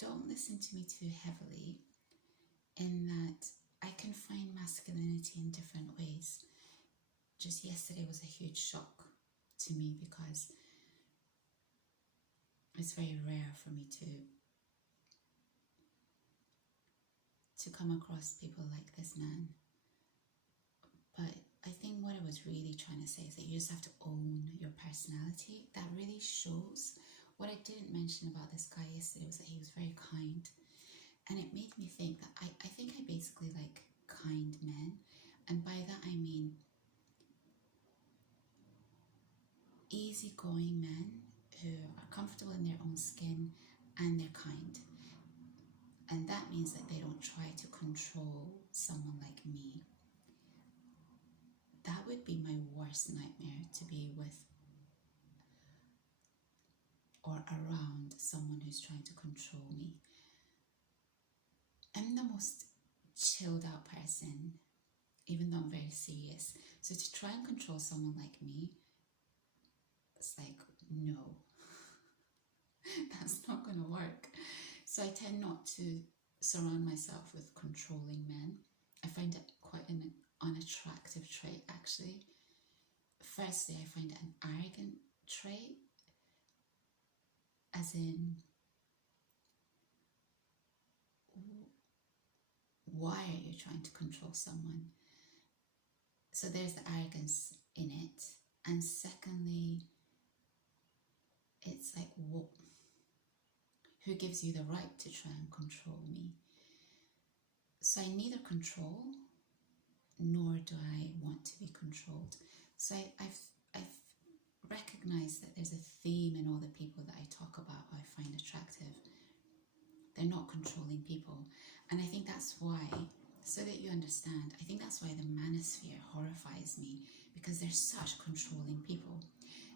don't listen to me too heavily, in that I can find masculinity in different ways. Just yesterday was a huge shock to me because it's very rare for me to come across people like this man. But I think what I was really trying to say is that you just have to own your personality. That really shows. What I didn't mention about this guy yesterday was that he was very kind. And it made me think that I think I basically like kind men. And by that I mean easygoing men who are comfortable in their own skin and they're kind. And that means that they don't try to control someone like me. That would be my worst nightmare, to be with or around someone who's trying to control me. I'm the most chilled out person, even though I'm very serious. So to try and control someone like me, it's like, no, that's not going to work. So I tend not to surround myself with controlling men. I find it quite an unattractive trait, actually. Firstly, I find it an arrogant trait, as in, why are you trying to control someone? So there's the arrogance in it. And secondly, it's like, who gives you the right to try and control me? So I neither control nor do I want to be controlled. So I've recognized that there's a theme in all the people that I talk about I find attractive. They're not controlling people. And I think that's why, so that you understand, I think that's why the manosphere horrifies me, because they're such controlling people.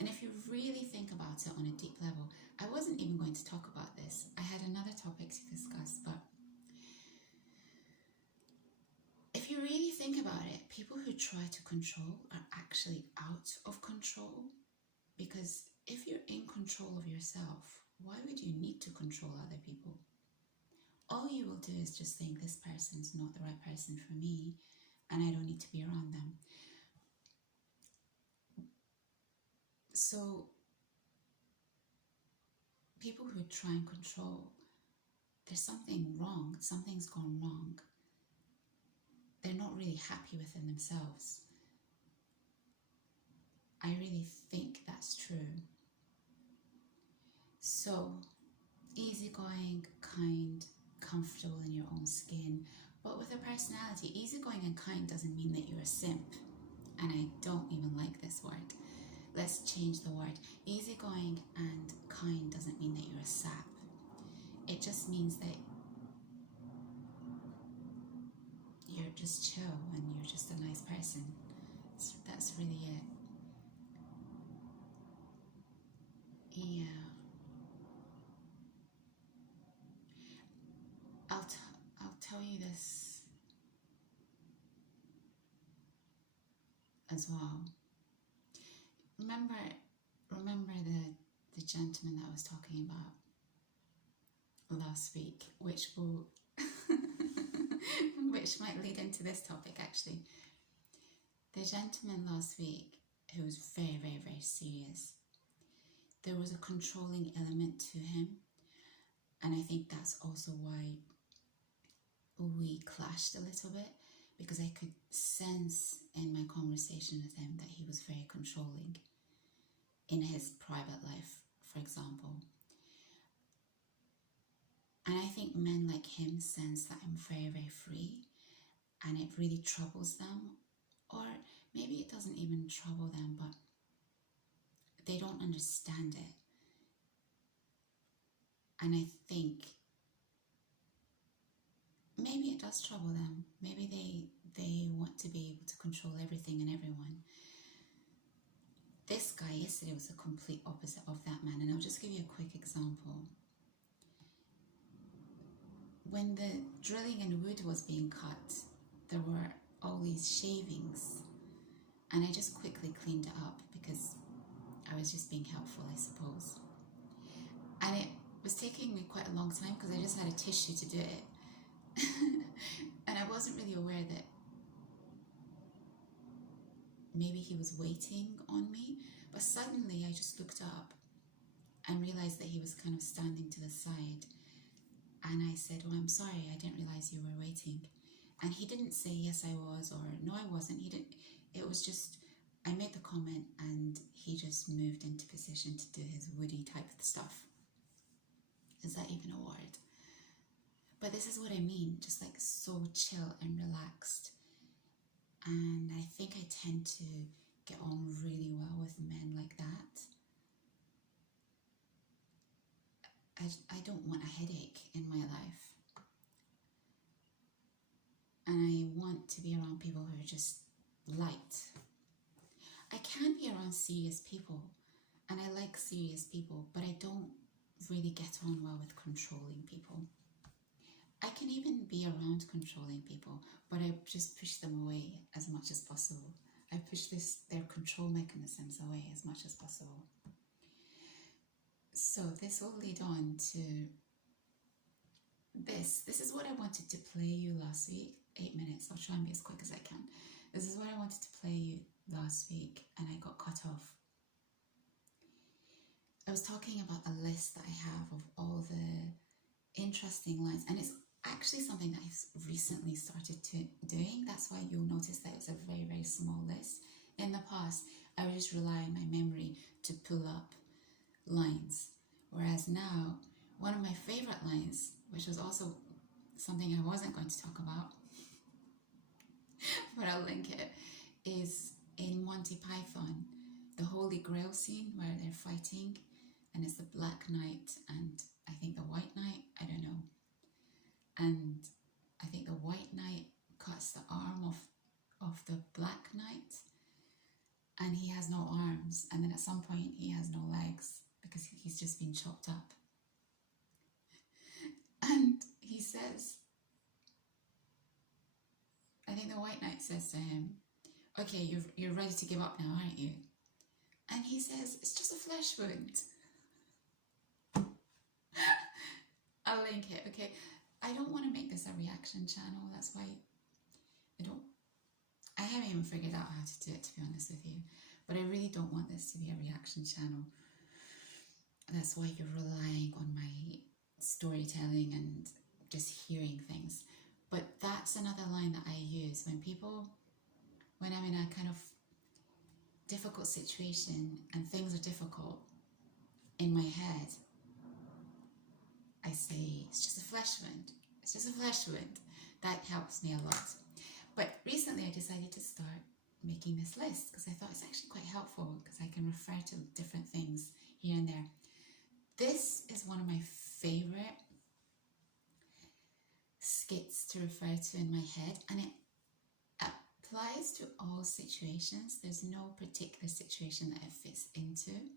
And if you really think about it on a deep level, I wasn't even going to talk about this. I had another topic to discuss, but if you really think about it, people who try to control are actually out of control. Because if you're in control of yourself, why would you need to control other people? All you will do is just think, this person's not the right person for me, and I don't need to be around them. So people who try and control, there's something wrong, something's gone wrong. They're not really happy within themselves. I really think that's true. So, easygoing, kind, comfortable in your own skin, but with a personality. Easygoing and kind doesn't mean that you're a simp, and I don't even like this word. Let's change the word. Easygoing and kind doesn't mean that you're a sap. It just means that you're just chill and you're just a nice person. That's really it. Yeah. I'll tell you this as well. Remember the gentleman that I was talking about last week, which might lead into this topic actually. The gentleman last week who was very, very, very serious. There was a controlling element to him, and I think that's also why we clashed a little bit, because I could sense in my conversation with him that he was very controlling in his private life, for example. And I think men like him sense that I'm very, very free, and it really troubles them, or maybe it doesn't even trouble them, but they don't understand it. And I think maybe it does trouble them. Maybe they want to be able to control everything and everyone. This guy yesterday was a complete opposite of that man, and I'll just give you a quick example. When the drilling in wood was being cut, there were all these shavings, and I just quickly cleaned it up because I was just being helpful, I suppose. And it was taking me quite a long time because I just had a tissue to do it. And I wasn't really aware that maybe he was waiting on me. But suddenly I just looked up and realized that he was kind of standing to the side. And I said, "Oh, I'm sorry, I didn't realize you were waiting." And he didn't say yes I was or no I wasn't. He didn't. It was just, I made the comment and he just moved into position to do his woody type of stuff. Is that even a word? But this is what I mean, just like so chill and relaxed. And I think I tend to get on really well with men like that. I don't want a headache in my life. And I want to be around people who are just light. I can be around serious people, and I like serious people, but I don't really get on well with controlling people. I can even be around controlling people, but I just push them away as much as possible. I push their control mechanisms away as much as possible. So this will lead on to this. This is what I wanted to play you last week. 8 minutes. I'll try and be as quick as I can. This is what I wanted to play you last week, and I got cut off. I was talking about a list that I have of all the interesting lines, and it's actually something that I've recently started doing. That's why you'll notice that it's a very, very small list. In the past, I would just rely on my memory to pull up lines, whereas now, one of my favorite lines, which was also something I wasn't going to talk about, but I'll link it, is in Monty Python, the Holy Grail scene where they're fighting, and it's the Black Knight and I think the White Knight, I don't know. And I think the White Knight cuts the arm of the Black Knight, and he has no arms, and then at some point he has no legs because he's just been chopped up. And he says, I think the White Knight says to him, "Okay, you're ready to give up now, aren't you?" And he says, "It's just a flesh wound." I'll link it, okay? I don't want to make this a reaction channel. That's why I haven't even figured out how to do it, to be honest with you. But I really don't want this to be a reaction channel. That's why you're relying on my storytelling and just hearing things. But that's another line that I use when I'm in a kind of difficult situation and things are difficult in my head. I say, "It's just a flesh wound. It's just a flesh wound." That helps me a lot. But recently I decided to start making this list because I thought it's actually quite helpful because I can refer to different things here and there. This is one of my favorite skits to refer to in my head, and it applies to all situations. There's no particular situation that it fits into.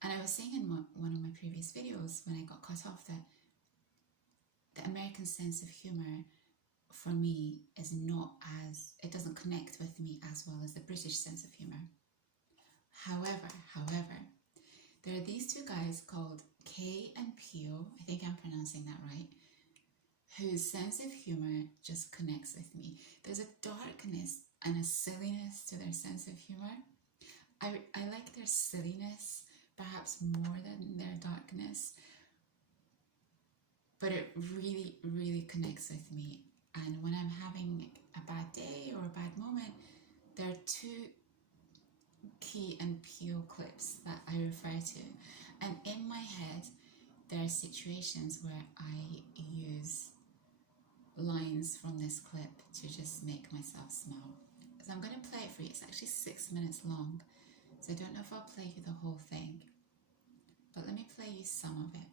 And I was saying in one of my previous videos when I got cut off that the American sense of humor for me is it doesn't connect with me as well as the British sense of humor. However, there are these two guys called Kay and Pio, I think I'm pronouncing that right, whose sense of humor just connects with me. There's a darkness and a silliness to their sense of humor. I like their silliness perhaps more than their darkness, but it really, really connects with me. And when I'm having a bad day or a bad moment, there are two Key and Peel clips that I refer to. And in my head, there are situations where I use lines from this clip to just make myself smile. So I'm going to play it for you. It's actually 6 minutes long, so I don't know if I'll play you the whole thing, but let me play you some of it.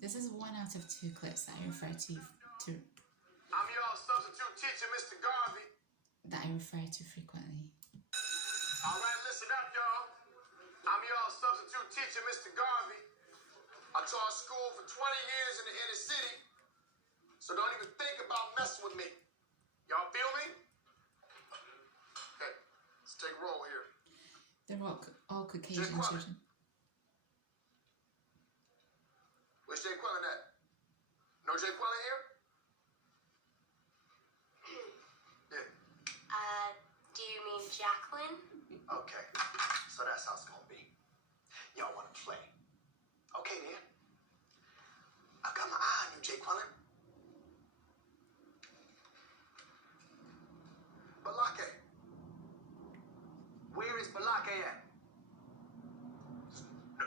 This is one out of two clips that I refer to. I'm your substitute teacher, Mr. Garvey. That I refer to frequently. All right, listen up, y'all. I'm your substitute teacher, Mr. Garvey. I taught school for 20 years in the inner city, so don't even think about messing with me. Y'all feel me? Okay, let's take a roll here. They're all Caucasian children. Where's Jay Quillen at? No Jay Quillen here? Yeah. Do you mean Jacqueline? Okay. So that's how it's gonna be. Y'all wanna play? Okay then. I got my eye on you, Jay Quillen. Balake. Where is Balake at?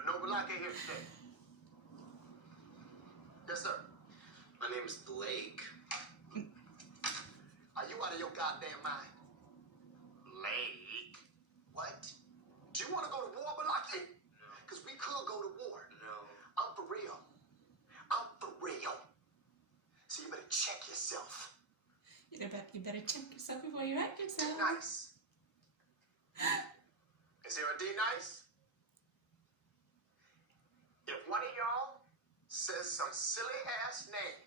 No Balake here today. Yes, sir. My name is Blake. Are you out of your goddamn mind? Blake? What? Do you want to go to war, Balake? No. Because we could go to war. No. I'm for real. I'm for real. So you better check yourself. You better check yourself before you wreck yourself. Nice. Is there a D nice? If one of y'all says some silly ass name,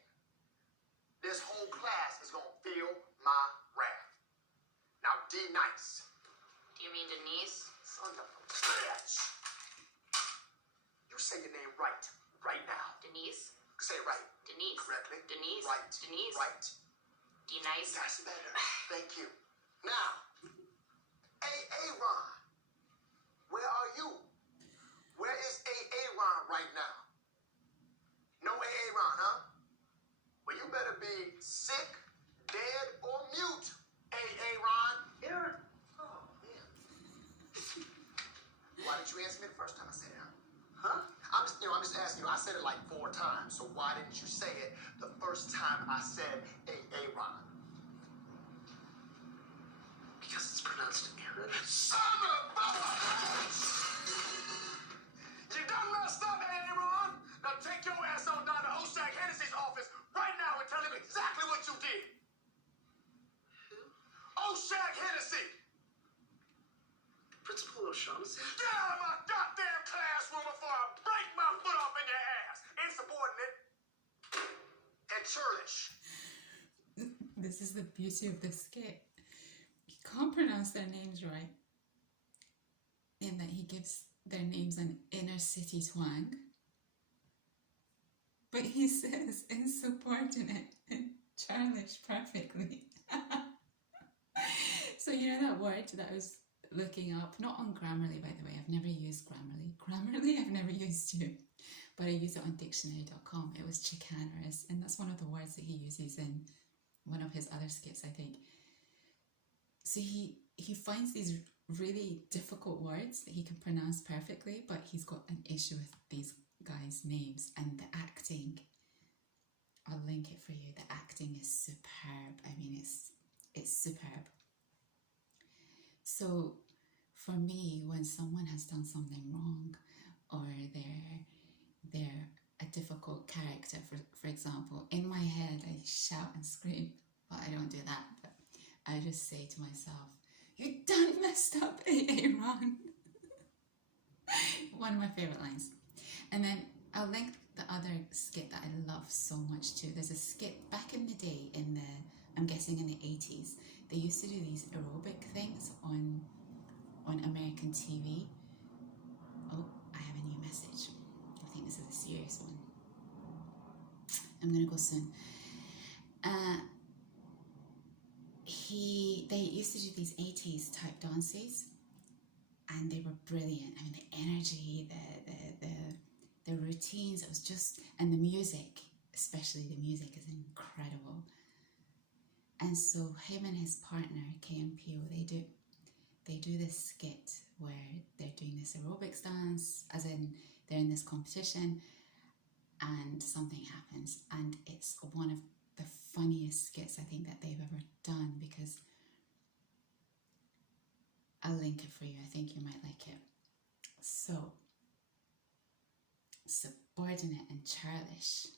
this whole class is gonna feel my wrath. Now D nice. Do you mean Denise? Son of a bitch. You say your name right now. Denise? Say it right. Denise. Correctly. Denise. Right. Denise. Right. D-Nice. That's better. Thank you. Now, A-ARON, where are you? Where is A-ARON right now? No A-ARON, huh? Well, you better be sick, dead, or mute, A-ARON. Aaron. Oh, man. Why didn't you answer me the first time I said it, huh? Huh? I'm just asking you. I said it like 4 times, so why didn't you say it the first time I said A-ARON? Because it's pronounced Aaron. Son of a bitch! You done messed up, A-ARON! Now take your ass on down to Oshag Hennessy's office right now and tell him exactly what you did. Who? Oshag Hennessy! Principal O'Shaughnessy? Get out of my goddamn classroom before I break my foot off in your ass! Insubordinate and churlish. This is the beauty of this skit. He can't pronounce their names right, in that he gives their names an inner city twang. But he says insubordinate and childish perfectly. So you know that word that I was looking up, not on Grammarly, by the way. I've never used Grammarly. Grammarly I've never used too, but I used it on dictionary.com. It was chicanerous, and that's one of the words that he uses in one of his other skits, I think. So he finds these really difficult words that he can pronounce perfectly, but he's got an issue with these guys' names and the acting. I'll link it for you. The acting is superb. I mean, it's superb. So for me, when someone has done something wrong, or they're a difficult character, for example, in my head I shout and scream. Well, I don't do that, but I just say to myself, "You done messed up, A-ARON." One of my favourite lines. And then I'll link the other skit that I love so much too. There's a skit back in the day, I'm guessing in the 80s, they used to do these aerobic things on American TV. Oh, I have a new message. I think this is a serious one. I'm gonna go soon. They used to do these 80s type dances, and they were brilliant. I mean, the energy, the routines, it was just, and the music, especially the music, is incredible. And so him and his partner, KMPO, they do this skit where they're doing this aerobics dance, as in they're in this competition, and something happens, and it's one of the funniest skits I think that they've ever done, because I'll link it for you. I think you might like it. So, subordinate and churlish.